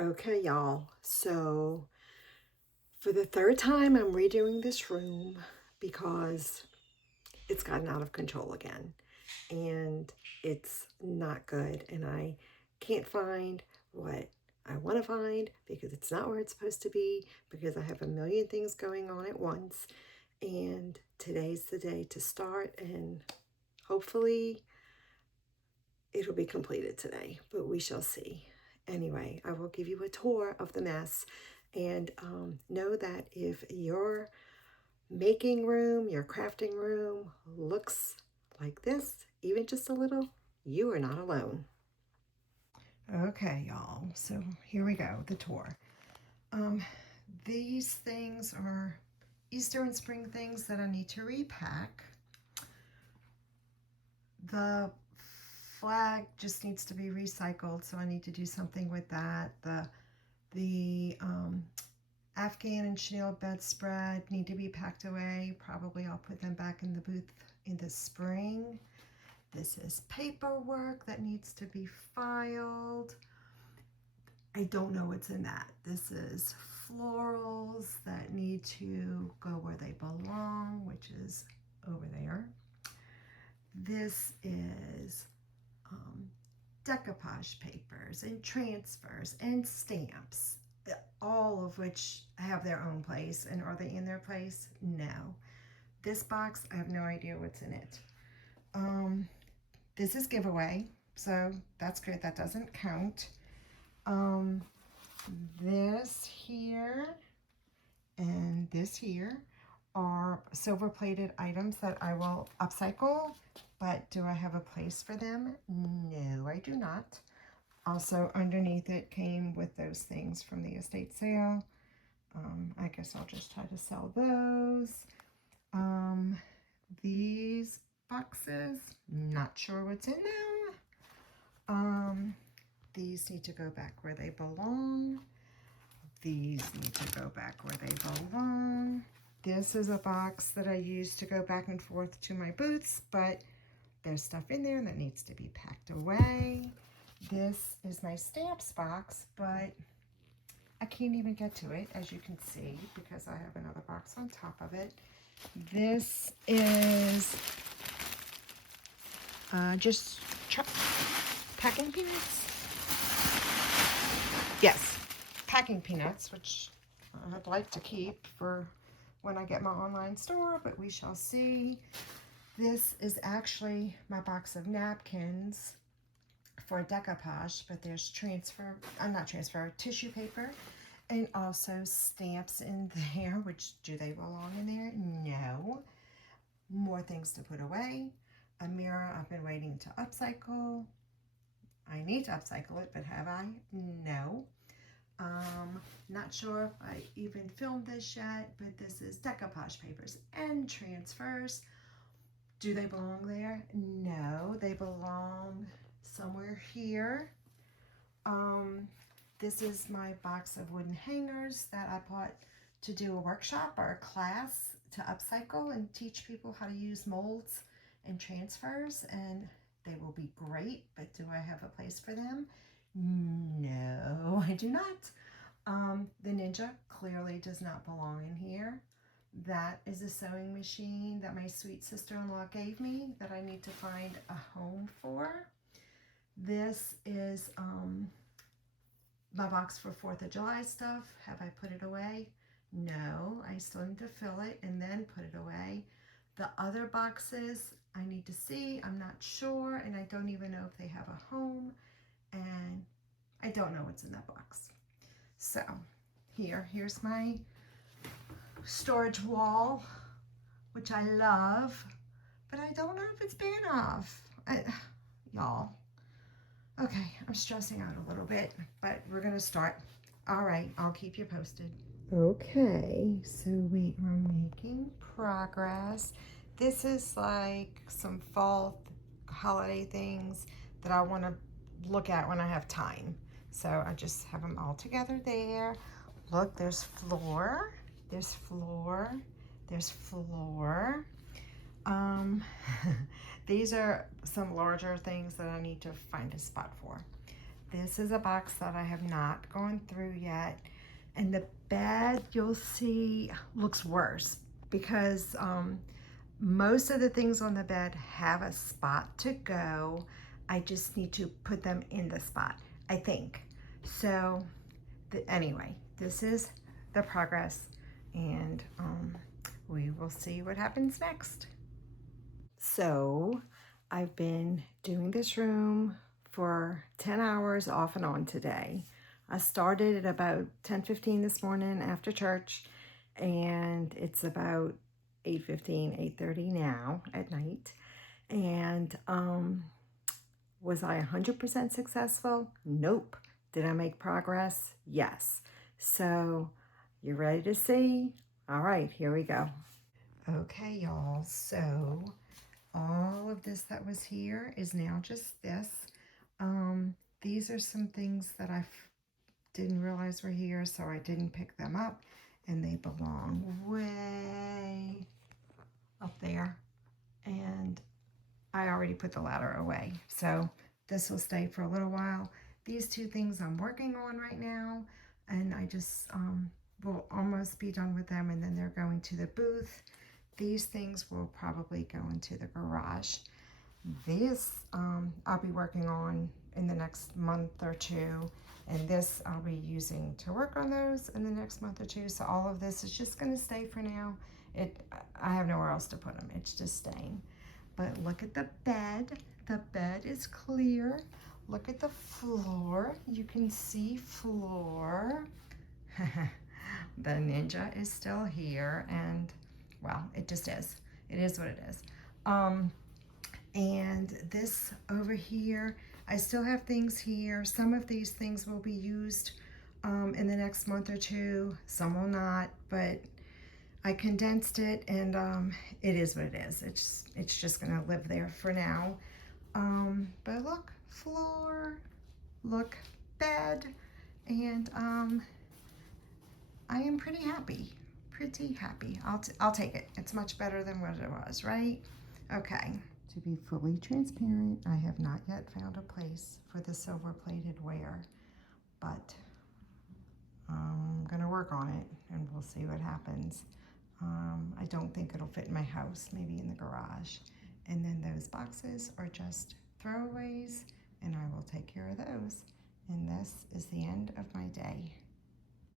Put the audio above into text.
Okay, y'all. So, for the third time, I'm redoing this room because it's gotten out of control again. And it's not good. And I can't find what I want to find because it's not where it's supposed to be, because I have a million things going on at once. And today's the day to start, and hopefully it'll be completed today, but we shall see. Anyway, I will give you a tour of the mess, and know that if your making room, your crafting room looks like this, even just a little, you are not alone. Okay, y'all, so here we go, the tour. Um, these things are Easter and spring things that I need to repack. The flag just needs to be recycled, so I need to do something with that. The Afghan and chenille bedspread need to be packed away. Probably I'll put them back in the booth in the spring. This is paperwork that needs to be filed. I don't know what's in that. This is florals that need to go where they belong, which is over there. This is decoupage papers and transfers and stamps, all of which have their own place. And are they in their place? No. This box, I have no idea what's in it. This is giveaway, so that's good. That doesn't count. This here and this here are silver plated items that I will upcycle, but do I have a place for them? No, I do not. Also, underneath it came with those things from the estate sale. I guess I'll just try to sell those. These boxes, not sure what's in them. These need to go back where they belong. These need to go back where they belong. This is a box that I use to go back and forth to my booths, but there's stuff in there that needs to be packed away. This is my stamps box, but I can't even get to it, as you can see, because I have another box on top of it. This is just packing peanuts. Yes, packing peanuts, which I'd like to keep for when I get my online store, but we shall see. This is actually my box of napkins for decoupage, but there's tissue paper, and also stamps in there, which do they belong in there? No. More things to put away. A mirror I've been waiting to upcycle. I need to upcycle it, but have I? No. Not sure if I even filmed this yet, but this is decoupage papers and transfers. Do they belong there? No, they belong somewhere here. This is my box of wooden hangers that I bought to do a workshop or a class to upcycle and teach people how to use molds and transfers, and they will be great, but do I have a place for them? No, I do not. The Ninja clearly does not belong in here. That is a sewing machine that my sweet sister-in-law gave me that I need to find a home for. This is my box for 4th of July stuff. Have I put it away? No, I still need to fill it and then put it away. The other boxes I need to see. I'm not sure, and I don't even know if they have a home, and I don't know what's in that box. So here's my storage wall, which I love, but I don't know if it's big enough. Y'all, okay, I'm stressing out a little bit, but we're gonna start. All right, I'll keep you posted. Okay, so we are making progress. This is like some fall holiday things that I want to look at when I have time. So I just have them all together there. Look, there's floor, there's floor, there's floor. These are some larger things that I need to find a spot for. This is a box that I have not gone through yet. And the bed, you'll see, looks worse because most of the things on the bed have a spot to go. I just need to put them in the spot, I think. So anyway, this is the progress, and we will see what happens next. So I've been doing this room for 10 hours off and on today. I started at about 10:15 this morning after church, and it's about 8:15, 8:30 now at night. And was I 100% successful? Nope. Did I make progress? Yes. So you ready to see? All right, here we go. Okay, y'all. So all of this that was here is now just this. These are some things that I didn't realize were here, so I didn't pick them up, and they belong way up there. And I already put the ladder away, so this will stay for a little while. These two things I'm working on right now, and I just will almost be done with them, and then they're going to the booth. These things will probably go into the garage. This I'll be working on in the next month or two, and this I'll be using to work on those in the next month or two. So all of this is just going to stay for now. I have nowhere else to put them. It's just staying. But look at the bed. The bed is clear. Look at the floor. You can see floor. The Ninja is still here, and well, it just is. It is what it is. And this over here, I still have things here. Some of these things will be used in the next month or two. Some will not, but I condensed it, and it is what it is. It's just gonna live there for now. But look, floor, look, bed, and I am pretty happy. Pretty happy. I'll take it. It's much better than what it was, right? Okay. To be fully transparent, I have not yet found a place for the silver-plated ware, but I'm gonna work on it, and we'll see what happens. I don't think it'll fit in my house, maybe in the garage. And then those boxes are just throwaways, and I will take care of those. And this is the end of my day.